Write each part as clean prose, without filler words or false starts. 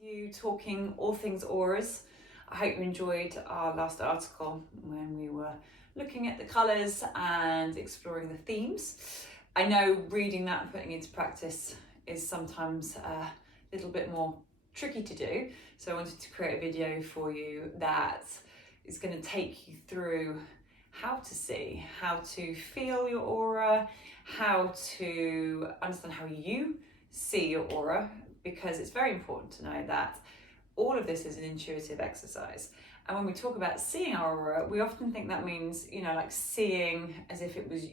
You talking all things auras. I hope you enjoyed our last article when we were looking at the colours and exploring the themes. I know reading that and putting it into practice is sometimes a little bit more tricky to do, so I wanted to create a video for you that is going to take you through how to see, how to feel your aura, how to understand how you see your aura, because it's very important to know that all of this is an intuitive exercise. And when we talk about seeing our aura, we often think that means, like seeing as if it was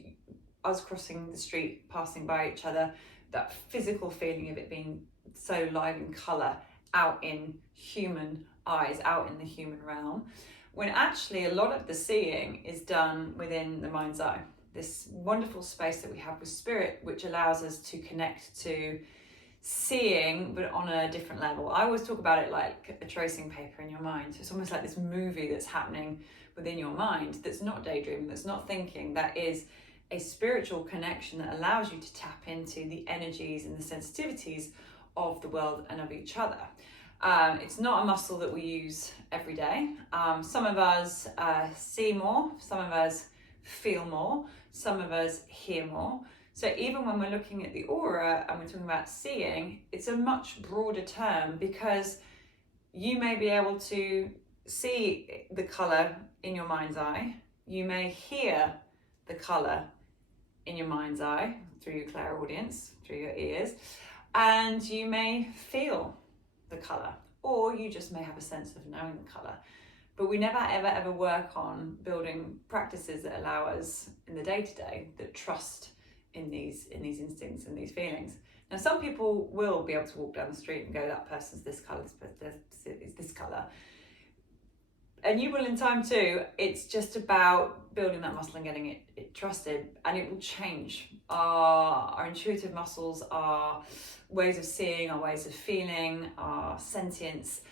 us crossing the street, passing by each other, that physical feeling of it being so live in colour out in human eyes, out in the human realm, when actually a lot of the seeing is done within the mind's eye. This wonderful space that we have with spirit, which allows us to connect to seeing, but on a different level. I always talk about it like a tracing paper in your mind. It's almost like this movie that's happening within your mind, that's not daydreaming, that's not thinking, that is a spiritual connection that allows you to tap into the energies and the sensitivities of the world and of each other. It's not a muscle that we use every day. Some of us see more, some of us feel more, some of us hear more. So even when we're looking at the aura and we're talking about seeing, it's a much broader term, because you may be able to see the colour in your mind's eye, you may hear the colour in your mind's eye through your clairaudience, through your ears, and you may feel the colour, or you just may have a sense of knowing the colour. But we never ever work on building practices that allow us in the day-to-day that trust in these instincts and these feelings. Now, some people will be able to walk down the street and go, that person's this colour, is this colour. And you will in time too. It's just about building that muscle and getting it trusted, and it will change. Our intuitive muscles, our ways of seeing, our ways of feeling, our sentience,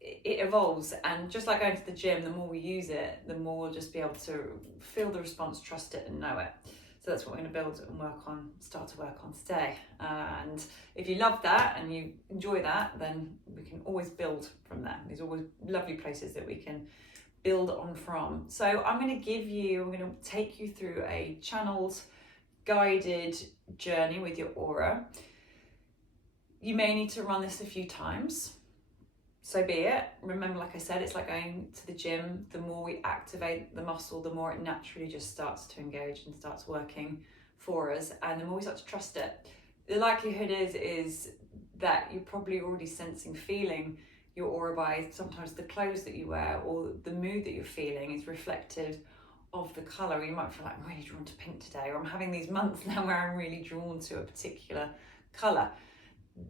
it evolves. And just like going to the gym, the more we use it, the more we'll just be able to feel the response, trust it and know it. So that's what we're going to build and start to work on today. And if you love that and you enjoy that, then we can always build from there. There's always lovely places that we can build on from. So I'm going to take you through a channeled, guided journey with your aura. You may need to run this a few times. So be it. Remember, like I said, it's like going to the gym. The more we activate the muscle, the more it naturally just starts to engage and starts working for us, and the more we start to trust it. The likelihood is that you're probably already sensing, feeling your aura by sometimes the clothes that you wear, or the mood that you're feeling is reflective of the colour. You might feel like, I'm really drawn to pink today, or I'm having these months now where I'm really drawn to a particular colour.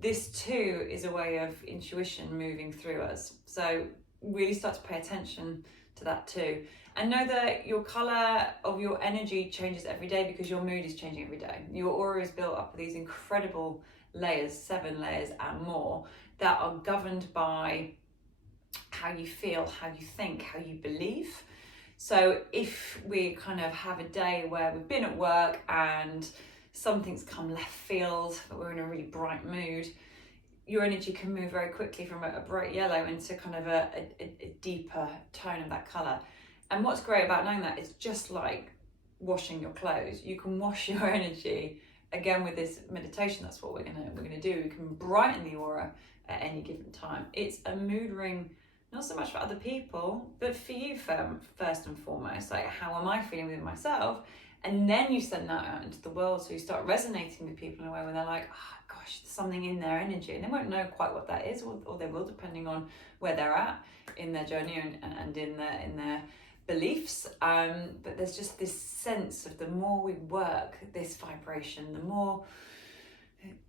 This too is a way of intuition moving through us. So really start to pay attention to that too. And know that your colour of your energy changes every day, because your mood is changing every day. Your aura is built up with these incredible layers, 7 layers and more, that are governed by how you feel, how you think, how you believe. So if we kind of have a day where we've been at work and something's come left field, but we're in a really bright mood, your energy can move very quickly from a bright yellow into kind of a deeper tone of that colour. And what's great about knowing that, it's just like washing your clothes. You can wash your energy again with this meditation. That's what we're gonna do. We can brighten the aura at any given time. It's a mood ring, not so much for other people, but for you first and foremost. Like, how am I feeling with myself? And then you send that out into the world, so you start resonating with people in a way where they're like, oh gosh, there's something in their energy, and they won't know quite what that is, or they will, depending on where they're at in their journey and in their beliefs. But there's just this sense of, the more we work this vibration, the more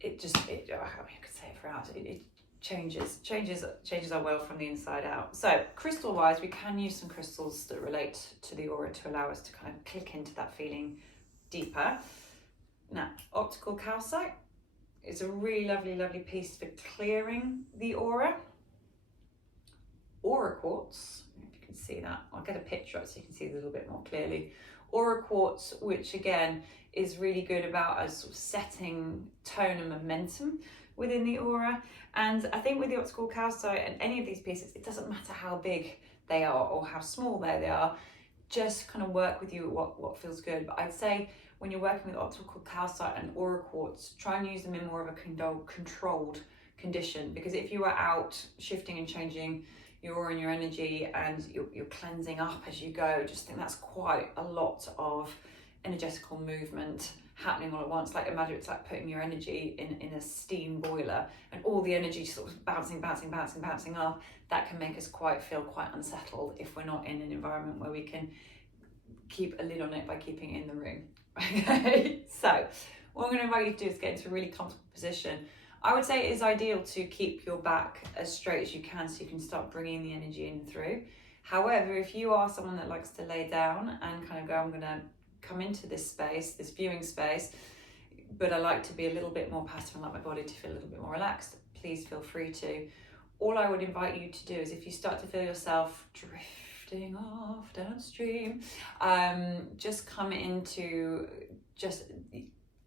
I could say it for hours. It changes our world from the inside out. So crystal wise, we can use some crystals that relate to the aura to allow us to kind of click into that feeling deeper. Now, optical calcite is a really lovely piece for clearing the aura. Aura quartz, if you can see that, I'll get a picture up so you can see it a little bit more clearly. Aura quartz, which again is really good about us sort of setting tone and momentum within the aura. And I think with the optical calcite and any of these pieces, it doesn't matter how big they are or how small they are, just kind of work with you what feels good. But I'd say when you're working with optical calcite and aura quartz, try and use them in more of a controlled condition, because if you are out shifting and changing your aura and your energy and you're cleansing up as you go, just think that's quite a lot of energetical movement happening all at once. Like imagine it's like putting your energy in a steam boiler and all the energy sort of bouncing off. That can make us feel quite unsettled if we're not in an environment where we can keep a lid on it by keeping it in the room. Okay, so what I'm going to invite you to do is get into a really comfortable position. I would say it is ideal to keep your back as straight as you can so you can start bringing the energy in through. However, if you are someone that likes to lay down and kind of go, I'm going to come into this space, this viewing space, but I like to be a little bit more passive and like my body to feel a little bit more relaxed, please feel free to. All I would invite you to do is if you start to feel yourself drifting off downstream, just come into just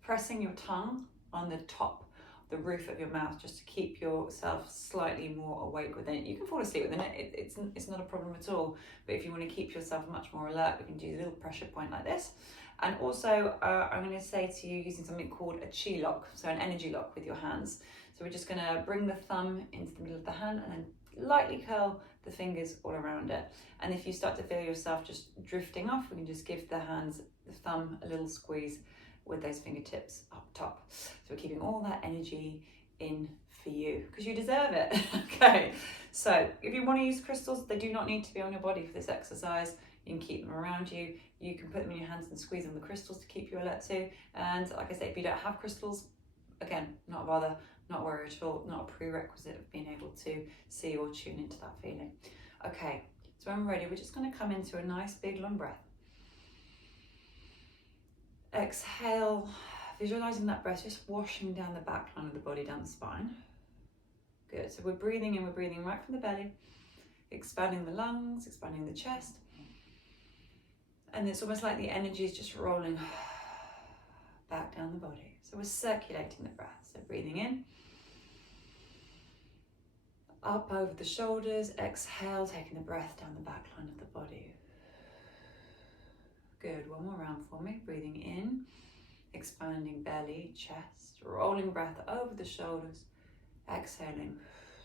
pressing your tongue on the top, the roof of your mouth, just to keep yourself slightly more awake within it. You can fall asleep within it, it's not a problem at all, but if you want to keep yourself much more alert, we can do a little pressure point like this. And also I'm going to say to you using something called a chi lock, so an energy lock with your hands. So we're just going to bring the thumb into the middle of the hand and then lightly curl the fingers all around it. And if you start to feel yourself just drifting off, we can just give the thumb a little squeeze with those fingertips up top. So we're keeping all that energy in for you because you deserve it. Okay, so if you want to use crystals, they do not need to be on your body for this exercise. You can keep them around you. You can put them in your hands and squeeze on the crystals to keep you alert too. And like I say, if you don't have crystals, again, not a bother, not worry at all, not a prerequisite of being able to see or tune into that feeling. Okay, so when we're ready, we're just going to come into a nice big long breath. Exhale, visualizing that breath just washing down the back line of the body, down the spine. Good, so we're breathing in, we're breathing right from the belly, expanding the lungs, expanding the chest. And it's almost like the energy is just rolling back down the body. So we're circulating the breath. So breathing in, up over the shoulders, exhale, taking the breath down the back line of the body. Good, one more round for me. Breathing in, expanding belly, chest, rolling breath over the shoulders, exhaling,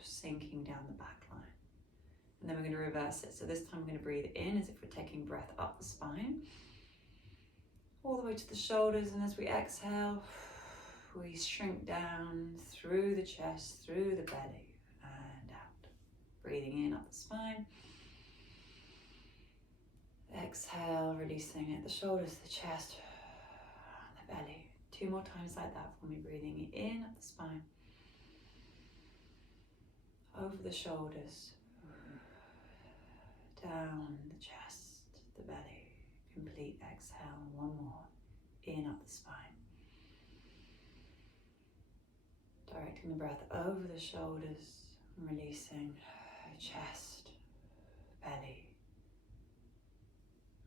sinking down the back line. And then we're going to reverse it. So this time we're going to breathe in as if we're taking breath up the spine, all the way to the shoulders, and as we exhale, we shrink down through the chest, through the belly, and out. Breathing in up the spine. Exhale, releasing it, the shoulders, the chest, and the belly. 2 more times like that for me. Breathing in up the spine, over the shoulders, down the chest, the belly. Complete exhale. 1 more. In up the spine. Directing the breath over the shoulders, releasing chest, belly.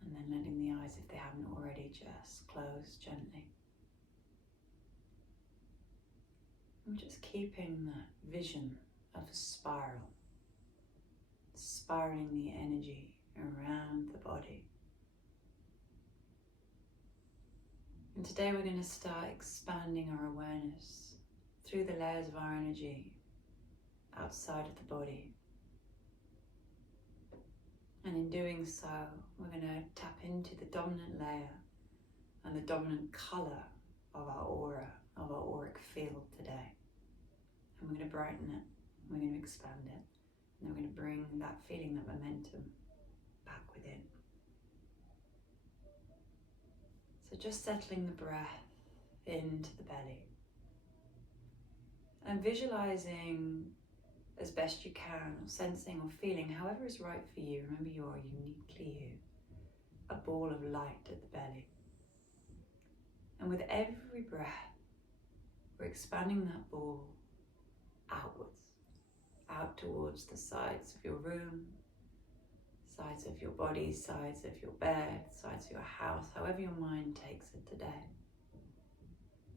And then letting the eyes, if they haven't already, just close gently. And just keeping that vision of a spiral, spiraling the energy around the body. And today we're going to start expanding our awareness through the layers of our energy outside of the body. And in doing so, we're going to tap into the dominant layer and the dominant colour of our aura, of our auric field today. And we're going to brighten it, we're going to expand it, and we're going to bring that feeling, that momentum back within. So just settling the breath into the belly and visualizing as best you can, or sensing or feeling, however is right for you. Remember, you are uniquely you. A ball of light at the belly. And with every breath, we're expanding that ball outwards, out towards the sides of your room, sides of your body, sides of your bed, sides of your house, however your mind takes it today.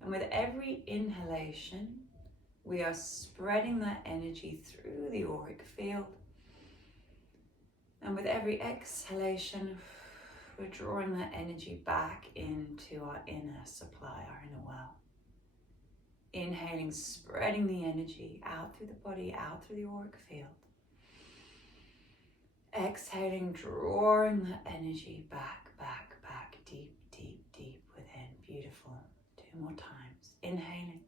And with every inhalation, We are spreading that energy through the auric field. And with every exhalation, we're drawing that energy back into our inner supply, our inner well. Inhaling, spreading the energy out through the body, out through the auric field. Exhaling, drawing that energy back, deep, deep, deep within. Beautiful. 2 more times. Inhaling,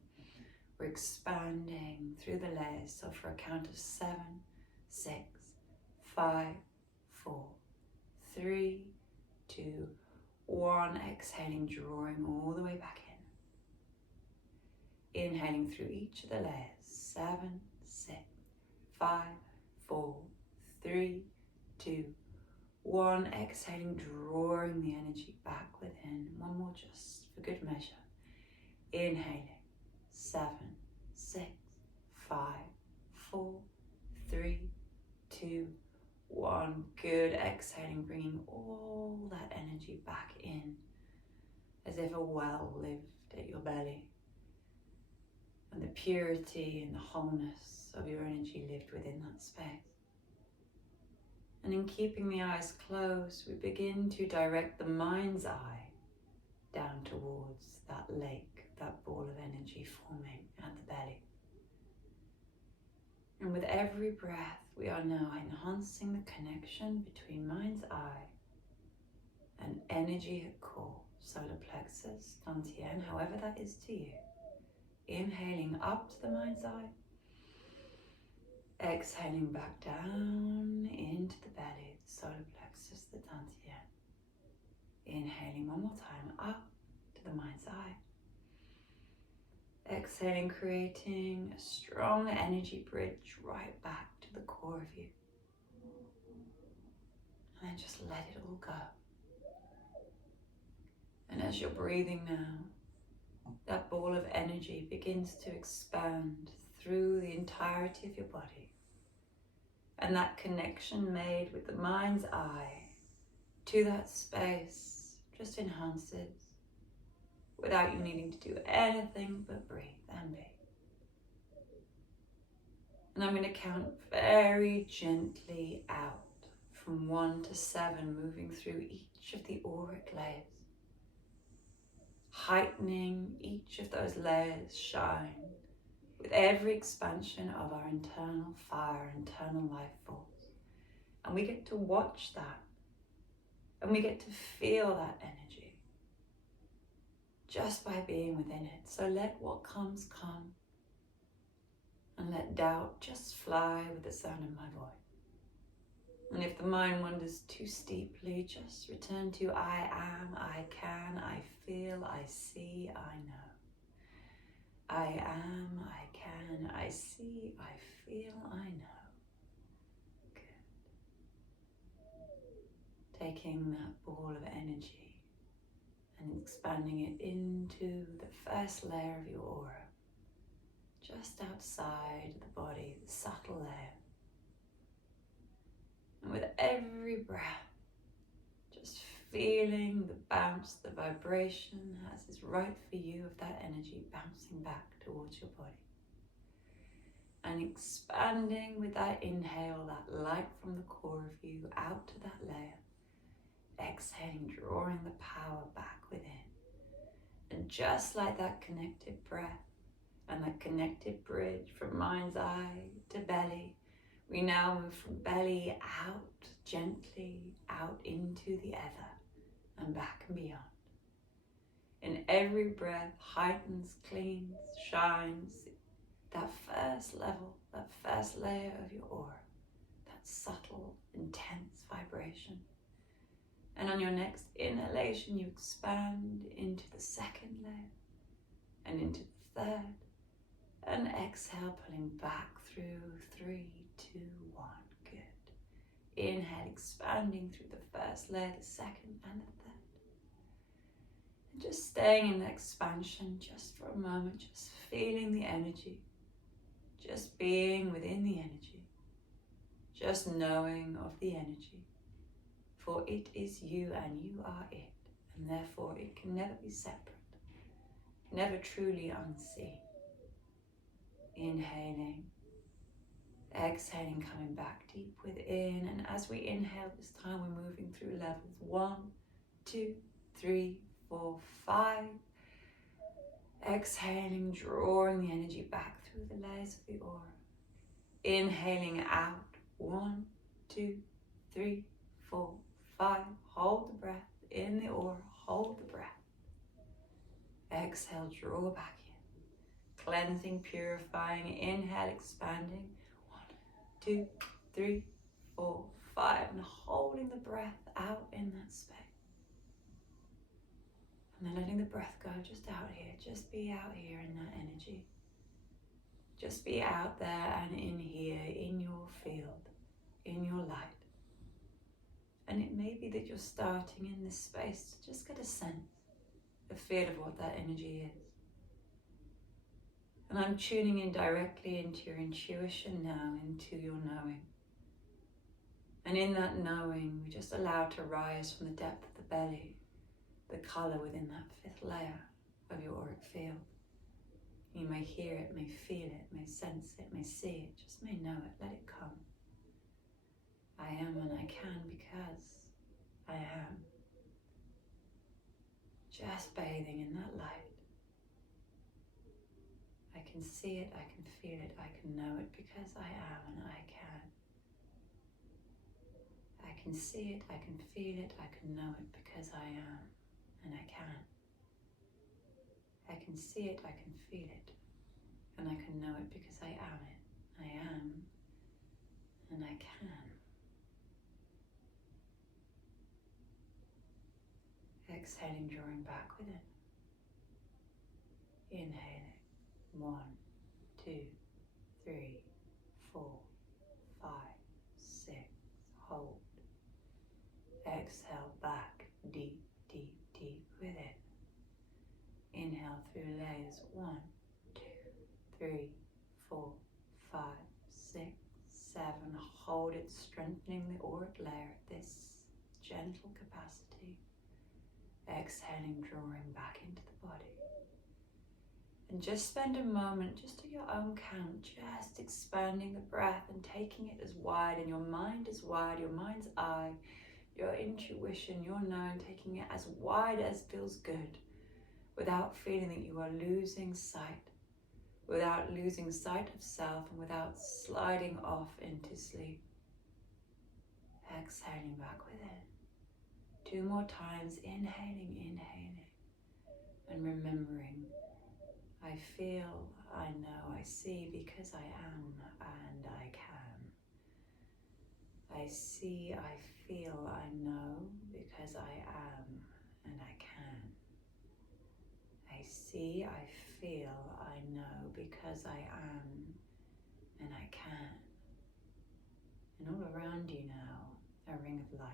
we're expanding through the layers. So for a count of 7, 6, 5, 4, 3, 2, 1. Exhaling, drawing all the way back in. Inhaling through each of the layers. 7, 6, 5, 4, 3, 2, 1. Exhaling, drawing the energy back within. One more just for good measure. Inhaling. 7, 6, 5, 4, 3, 2, 1. Good. Exhaling, bringing all that energy back in as if a well lived at your belly. And the purity and the wholeness of your energy lived within that space. And in keeping the eyes closed, we begin to direct the mind's eye down towards that lake, that ball of energy forming at the belly. And with every breath, we are now enhancing the connection between mind's eye and energy at core, solar plexus, dantian, however that is to you. Inhaling up to the mind's eye. Exhaling back down into the belly, the solar plexus, the dantian. Inhaling one more time up to the mind's eye. Exhaling, creating a strong energy bridge right back to the core of you. And then just let it all go. And as you're breathing now, that ball of energy begins to expand through the entirety of your body. And that connection made with the mind's eye to that space just enhances without you needing to do anything but breathe and be. And I'm going to count very gently out from 1 to 7, moving through each of the auric layers, heightening each of those layers' shine with every expansion of our internal fire, internal life force. And we get to watch that, and we get to feel that energy just by being within it. So let what comes come, and let doubt just fly with the sound of my voice. And if the mind wanders too steeply, just return to I am, I can, I feel, I see, I know. I am, I can, I see, I feel, I know. Good. Taking that ball of energy and expanding it into the first layer of your aura, just outside the body, the subtle layer. And with every breath, just feeling the bounce, the vibration as is right for you of that energy bouncing back towards your body. And expanding with that inhale, that light from the core of you out to that layer. Exhaling, drawing the power back within. And just like that connected breath and that connected bridge from mind's eye to belly, we now move from belly out, gently out into the ether and back and beyond. In every breath heightens, cleans, shines that first level, that first layer of your aura, that subtle, intense vibration. And on your next inhalation, you expand into the second layer and into the third, and exhale, pulling back through 3, 2, 1. Good. Inhale, expanding through the first layer, the second and the third. And just staying in the expansion just for a moment, just feeling the energy, just being within the energy, just knowing of the energy. For it is you and you are it, and therefore it can never be separate, never truly unseen. Inhaling, exhaling, coming back deep within. And as we inhale this time, we're moving through levels 1, 2, 3, 4, 5. Exhaling, drawing the energy back through the layers of the aura. Inhaling out, 1, 2, 3, 4, 5. Hold the breath in the aura, hold the breath. Exhale, draw back in. Cleansing, purifying, inhale, expanding. 1, 2, 3, 4, 5. And holding the breath out in that space. And then letting the breath go just out here. Just be out here in that energy. Just be out there and in here, in your field, in your light. And it may be that you're starting in this space to just get a sense, a feel of what that energy is. And I'm tuning in directly into your intuition now, into your knowing. And in that knowing, we just allow to rise from the depth of the belly, the colour within that 5th layer of your auric field. You may hear it, may feel it, may sense it, may see it, just may know it, let it come. I am and I can because I am. Just bathing in that light. I can see it, I can feel it, I can know it because I am and I can. I can see it, I can feel it, I can know it because I am and I can. I can see it, I can feel it, and I can know it because I am it. I am, and I can. Exhaling, drawing back within. Inhaling. 1, 2, 3, 4, 5, 6. Hold. Exhale back, deep, deep, deep within. Inhale through layers. 1, 2, 3, 4, 5, 6, 7. Hold it, strengthening the auric layer at this gentle capacity. Exhaling, drawing back into the body. And just spend a moment, just at your own count, just expanding the breath and taking it as wide, and your mind as wide, your mind's eye, your intuition, your knowing, taking it as wide as feels good, without feeling that you are losing sight, without losing sight of self, and without sliding off into sleep. Exhaling back within. 2 more times, inhaling, inhaling, and remembering, I feel, I know, I see because I am and I can. I see, I feel, I know because I am and I can. I see, I feel, I know because I am and I can. And all around you now, a ring of light.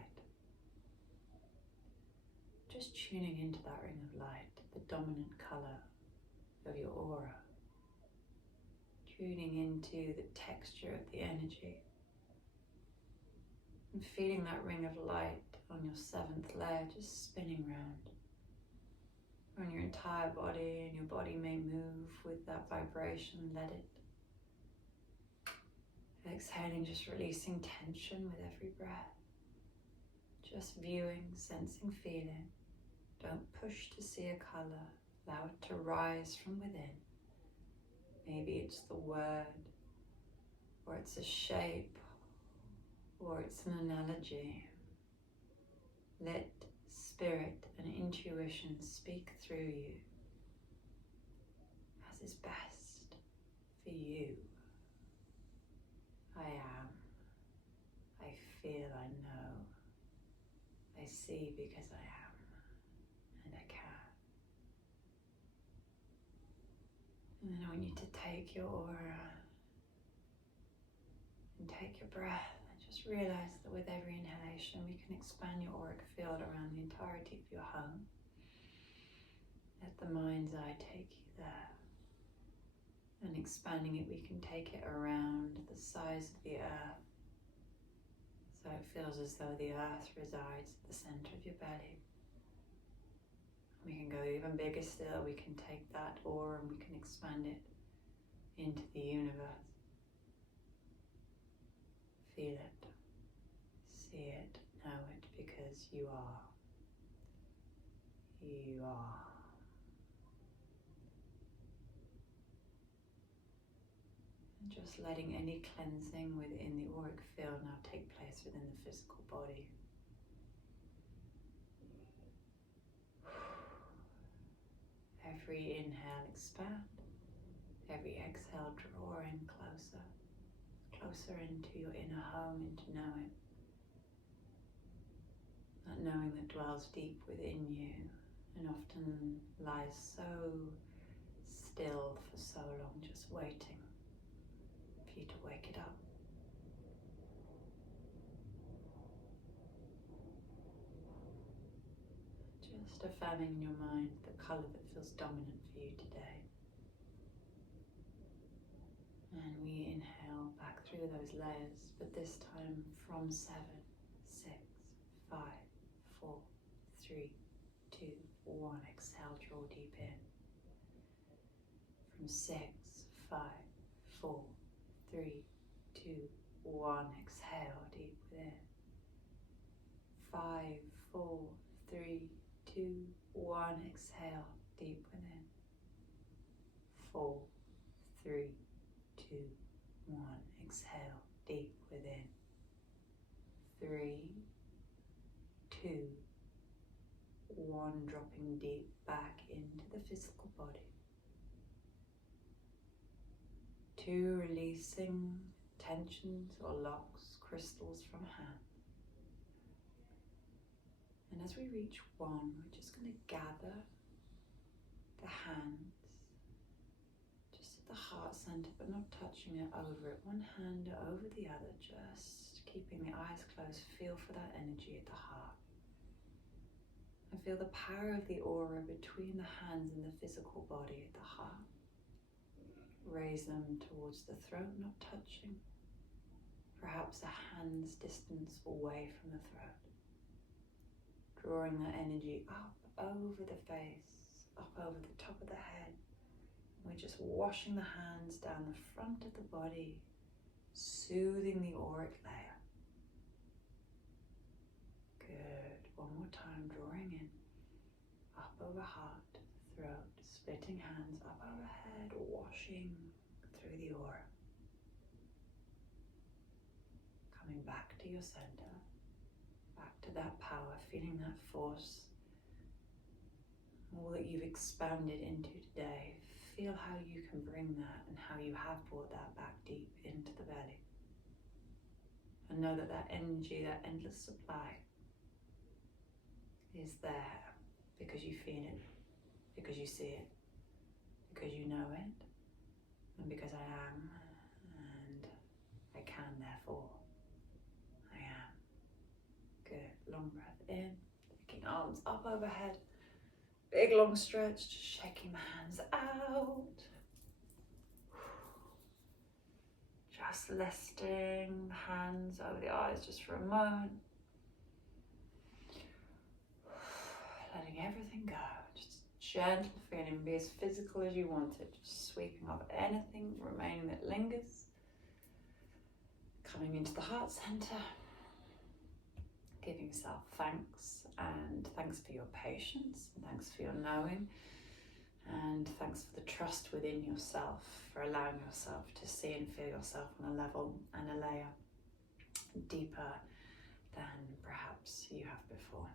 Just tuning into that ring of light, the dominant colour of your aura. Tuning into the texture of the energy. And feeling that ring of light on your 7th layer just spinning round. On your entire body, and your body may move with that vibration, let it. Exhaling, just releasing tension with every breath. Just viewing, sensing, feeling. Don't push to see a colour, allow it to rise from within. Maybe it's the word, or it's a shape, or it's an analogy. Let spirit and intuition speak through you as is best for you. I am, I feel, I know, I see because I am, and I can. And then I want you to take your aura and take your breath and just realize that with every inhalation we can expand your auric field around the entirety of your home. Let the mind's eye take you there. And expanding it, we can take it around the size of the earth, so it feels as though the earth resides at the center of your belly. We can go even bigger still. We can take that aura and we can expand it into the universe. Feel it, see it, know it, because you are. You are. And just letting any cleansing within the auric field now take place within the physical body. Every inhale, expand. Every exhale, draw in closer. Closer into your inner home, into knowing. That knowing that dwells deep within you and often lies so still for so long, just waiting for you to wake it up. Just affirming in your mind the colour that feels dominant for you today. And we inhale back through those layers, but this time from 7, 6, 5, 4, 3, 2, 1. Exhale, draw deep in. From 6, 5, 4, 3, 2, 1. Exhale, deep within. 5, 4, 3, 2, 1. Exhale, deep within. 4, 3, 2, 1. Exhale, deep within. 3, 2, 1. Dropping deep back into the physical body. 2. Releasing tensions or locks, crystals from hands. And as we reach 1, we're just going to gather the hands just at the heart center, but not touching it over it. One hand over the other, just keeping the eyes closed. Feel for that energy at the heart. And feel the power of the aura between the hands and the physical body at the heart. Raise them towards the throat, not touching. Perhaps a hand's distance away from the throat. Drawing that energy up over the face, up over the top of the head. We're just washing the hands down the front of the body, soothing the auric layer. Good. One more time, drawing in, up over heart, throat, splitting hands up overhead, washing through the aura. Coming back to your center, back to that power, feeling that force, all that you've expanded into today. Feel how you can bring that and how you have brought that back deep into the belly. And know that that energy, that endless supply is there because you feel it, because you see it, because you know it, and because I am, and I can, therefore, I am. Good. Long breath in, taking arms up overhead. Big long stretch, just shaking the hands out. Just lifting the hands over the eyes just for a moment. Letting everything go. Just gentle feeling, be as physical as you want it. Just sweeping off anything remaining that lingers. Coming into the heart center. Giving yourself thanks, and thanks for your patience, and thanks for your knowing, and thanks for the trust within yourself, for allowing yourself to see and feel yourself on a level and a layer deeper than perhaps you have before.